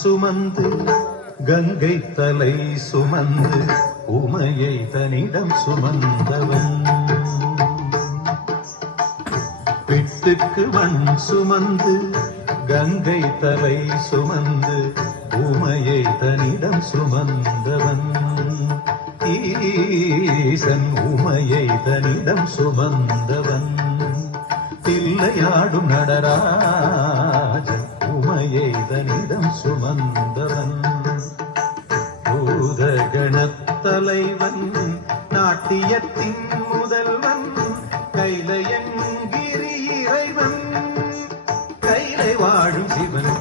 சுமந்து கங்கை தலை சுமந்து உமையை தனிடம் சுமந்தவன். பிட்டுக்கு மண் சுமந்து கங்கை தலை சுமந்து உமையை தனிடம் சுமந்தவன். ஈசன் உமையை தனிடம் சுமந்தவன். தில்லையாடும் நடராஜன் உமையை தனிடம் சுமந்தவன். பூதகணத்தலைவன் நாட்டியத்தின் முதல்வன் கைலையங்கிரி இறைவன் கைலை வாழும் சிவன்.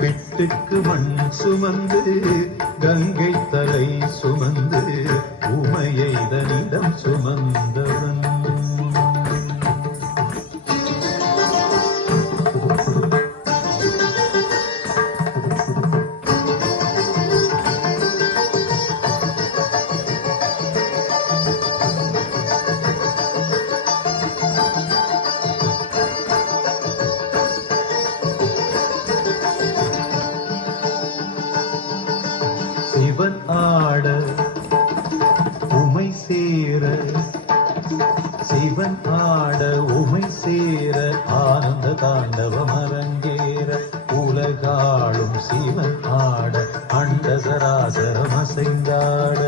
பிட்டுக்கு மண் சுமந்து கங்கை தலை சுமந்து உமையை தனிடம் சுமந்தவன். சிவன் ஆட உமை சேர சிவன் ஆட உமை சேர ஆனந்த தாண்டவம் அரங்கேற உலகாளும் சிவன் ஆட அண்ட சராசரம் அசைந்தாட.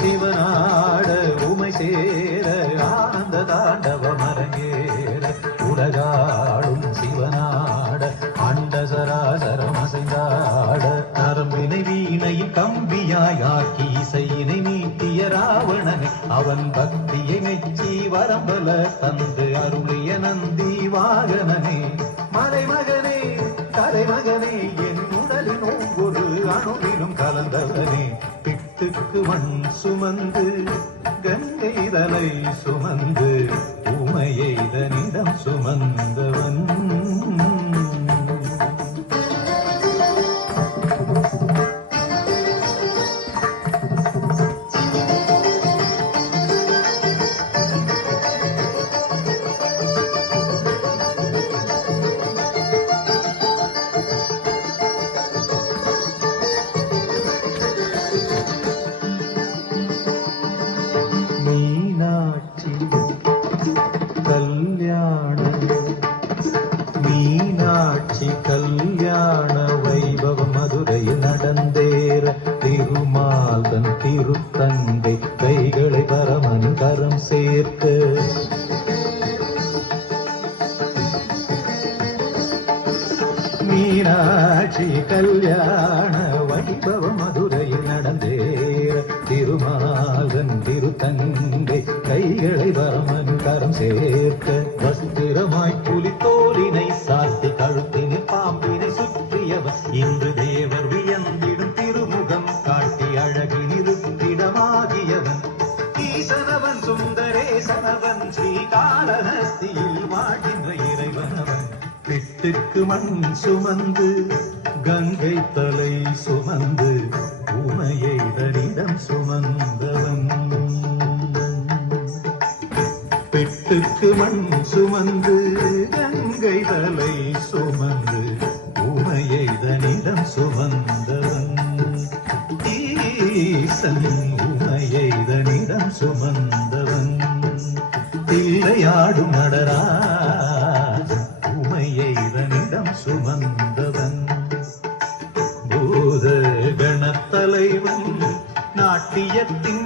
சிவனாட உமை சேர ஆனந்த தாண்டவம் அரங்கேற உலகாளும் சிவனாட அண்ட சராசரம் அசைந்தாட. நரம்பினை வீணையின் கம்பியாய் ஆக்கி இசையினை மீட்டிய ராவணனை அவன் பக்தியை மெச்சி வரம்பல தந்து அருளிய நந்தி வாகனனே. மலைமகனே கலைமகனே என் உடலின் ஒவ்வொரு அணுவிலும் கலந்தவனே. பிட்டுக்கு மண் சுமந்து கங்கை தலை சுமந்து உமையை தனிடம் சுமந்தவன். மீனாட்சி கல்யாண வைபவம் மதுரையில் நடந்தேற திருமால்தன் திருத்தங்கை கைகளை பரமன் கரம் சேர்க்க. மீனாட்சி கல்யாண வைபவம் மதுரையில் நடந்தேற திருமால்தன் திருத்தங்கை கைகளை பரமன் கரம் சேர்க்க. வஸ்திரமாய் புலித்தோலினை சாத்தி கழுத்தினில் பாம்பினை சுற்றியவன் இன்று தேவர் வியந்திடும் திருமுகம் காட்டி அழகி நிறுத்திடமாகியவன். ஈசனவன் சுந்தரேசனவன் ஸ்ரீகாளஹஸ்தியில் வாழ்கின்ற இறைவனவன். பிட்டுக்கு மண் சுமந்து கங்கை தலை சுமந்து உமையை தனிடம் சுமந்தவன். பிட்டுக்கு மண் சுமந்து கங்கை தலை சுமந்து உமையை தனிடம் சுமந்தவன். ஈசன் உமையை தனிடம் சுமந்தவன். தில்லையாடும் நடராஜன் உமையை தனிடம் சுமந்தவன். பூத கணத்தலைவன் நாட்டியத்தின்